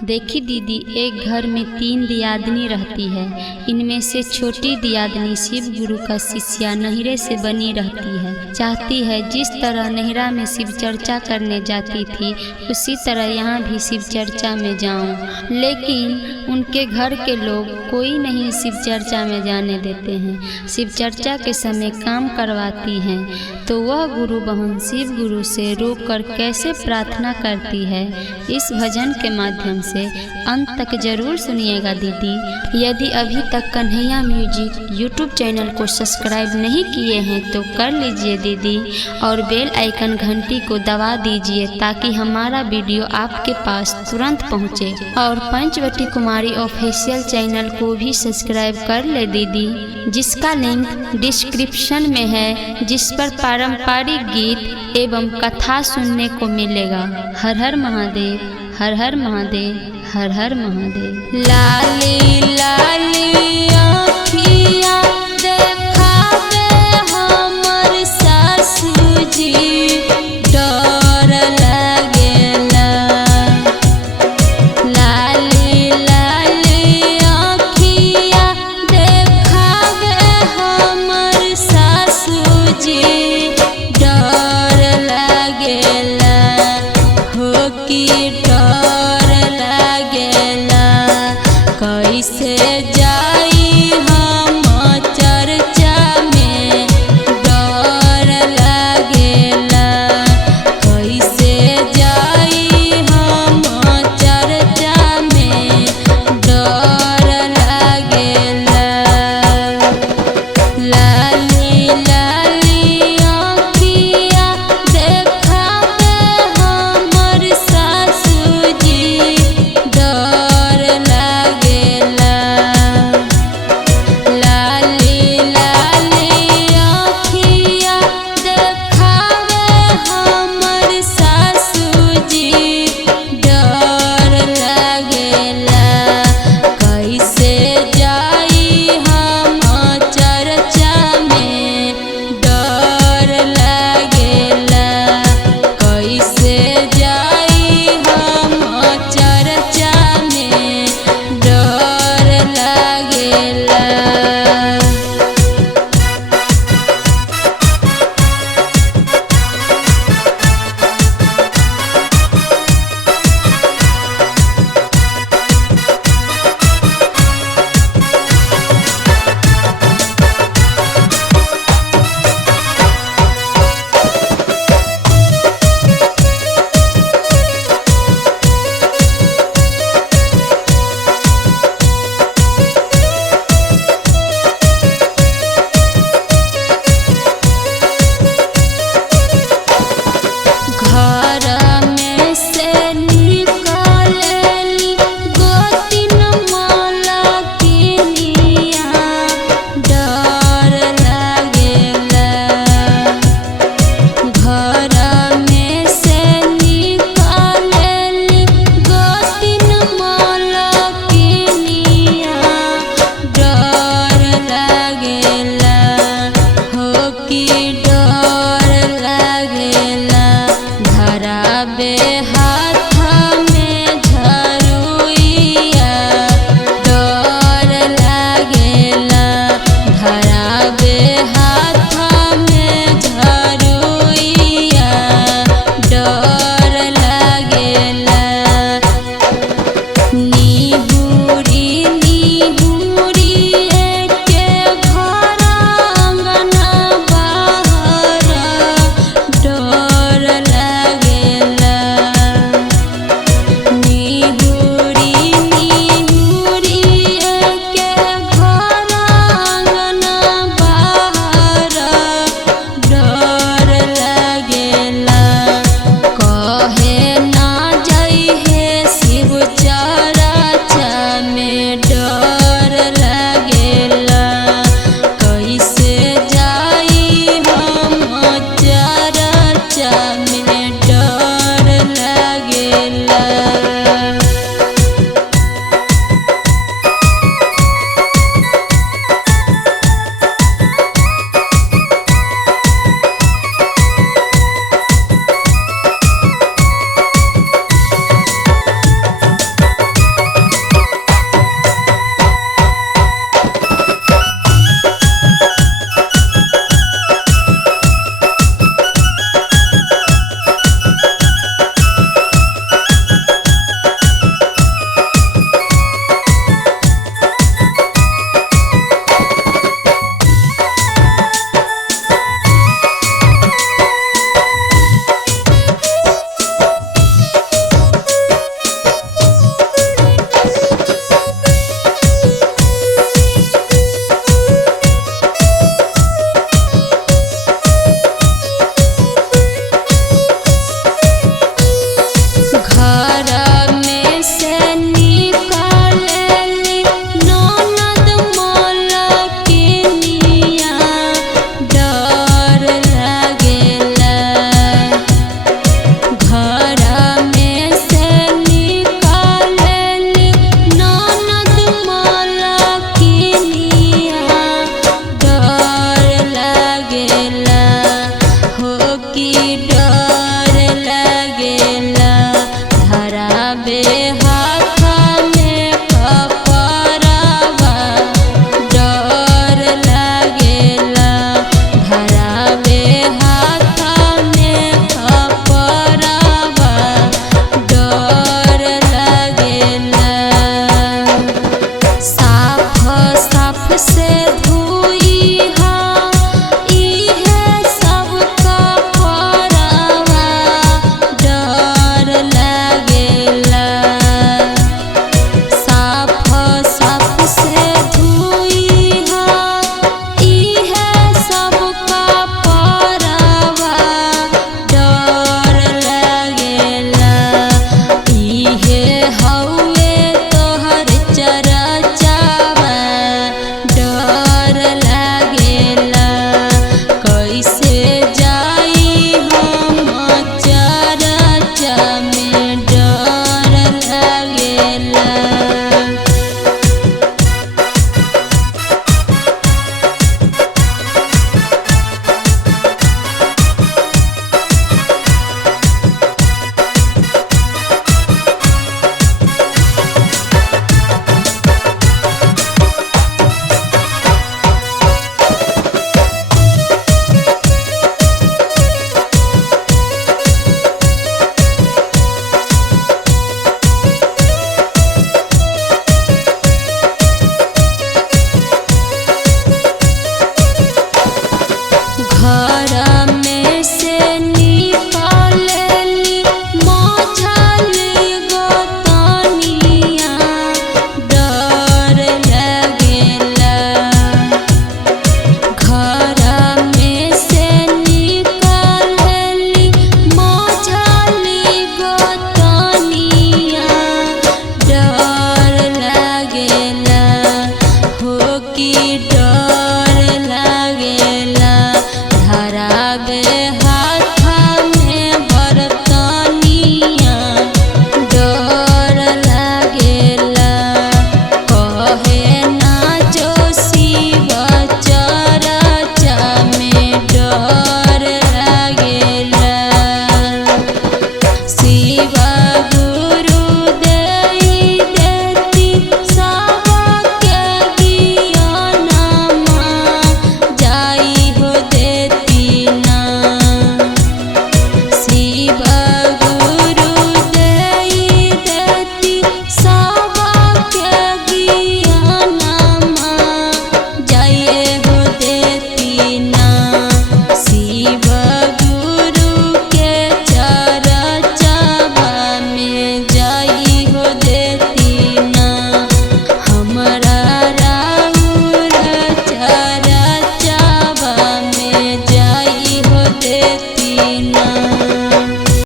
देखी दीदी, एक घर में 3 दियादनी रहती है। इनमें से छोटी दियादनी शिव गुरु का शिष्या नहिरे से बनी रहती है। चाहती है जिस तरह नहिरा में शिव चर्चा करने जाती थी उसी तरह यहाँ भी शिव चर्चा में जाऊँ, लेकिन उनके घर के लोग कोई नहीं शिव चर्चा में जाने देते हैं। शिव चर्चा के समय काम करवाती हैं तो वह गुरु बहन शिव गुरु से रोक कर कैसे प्रार्थना करती है, इस भजन के माध्यम से अंत तक जरूर सुनिएगा दीदी। यदि अभी तक कन्हैया म्यूजिक यूट्यूब चैनल को सब्सक्राइब नहीं किए हैं तो कर लीजिए दीदी, और बेल आइकन घंटी को दबा दीजिए ताकि हमारा वीडियो आपके पास तुरंत पहुंचे। और पंचवटी कुमारी ऑफिशियल चैनल को भी सब्सक्राइब कर ले दीदी, जिसका लिंक डिस्क्रिप्शन में है, जिस पर पारंपरिक गीत एवं कथा सुनने को मिलेगा। हर हर महादेव, हर हर महादेव, हर हर महादेव। लाली लाली